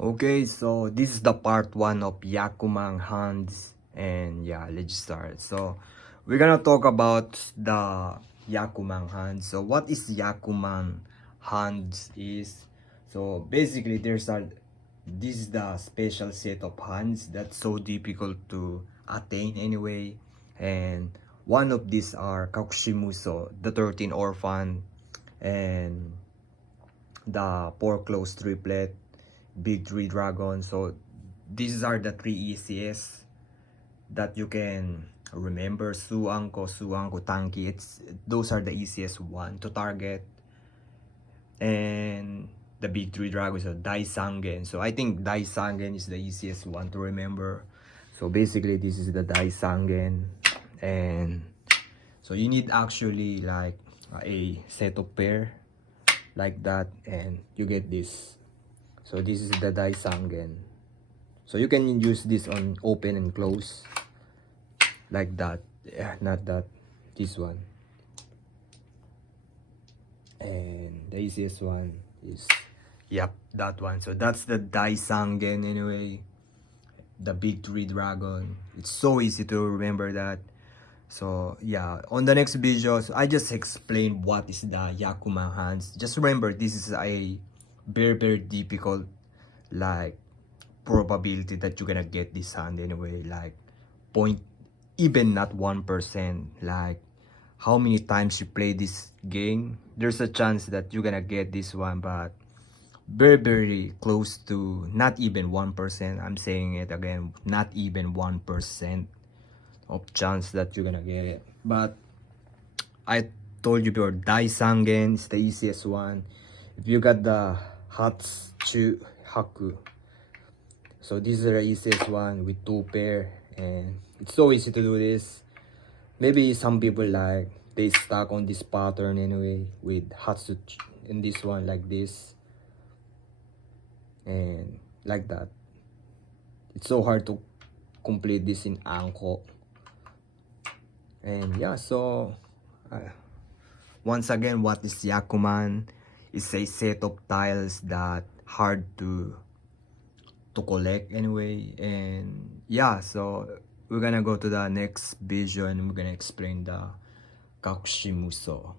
Okay, so this is the part 1 of Yakuman hands, and yeah, let's start. So we're gonna talk about the Yakuman hands. So what is Yakuman hands is, so basically this is the special set of hands that's so difficult to attain anyway, and one of these are Kakushimuso, the 13 orphan, and the 4 close triplet, big 3 dragon. So these are the 3 ECS that you can remember. Suanko, Tanki. Those are the easiest one to target. And the big 3 dragons are Daisangen. So I think Daisangen is the easiest one to remember. So basically this is the Daisangen, and so you need actually like a set of pair like that, and you get this. So this is the Daisangen. So you can use this on open and close like that. Yeah, not that, this one. And the easiest one is, yep, that one. So that's the Daisangen anyway. The big 3 dragon. It's so easy to remember that. So yeah, on the next videos, I just explain what is the Yakuman hands. Just remember, this is a very difficult like probability that you're gonna get this hand anyway, like point, even not 1%. Like how many times you play this game, there's a chance that you're gonna get this one, but very close to not even 1%. I'm saying it again, not even 1% of chance that you're gonna get it. But I told you before, Daisangen is the easiest one. If you got the Hatsu Haku, so this is the easiest one with 2 pair, and it's so easy to do this. Maybe some people like they stuck on this pattern anyway with Hatsu in this one like this and like that. It's so hard to complete this in Anko. And yeah, so once again, what is Yakuman? It's a set of tiles that hard to collect anyway. And yeah, so we're gonna go to the next video and we're gonna explain the Kakushimuso.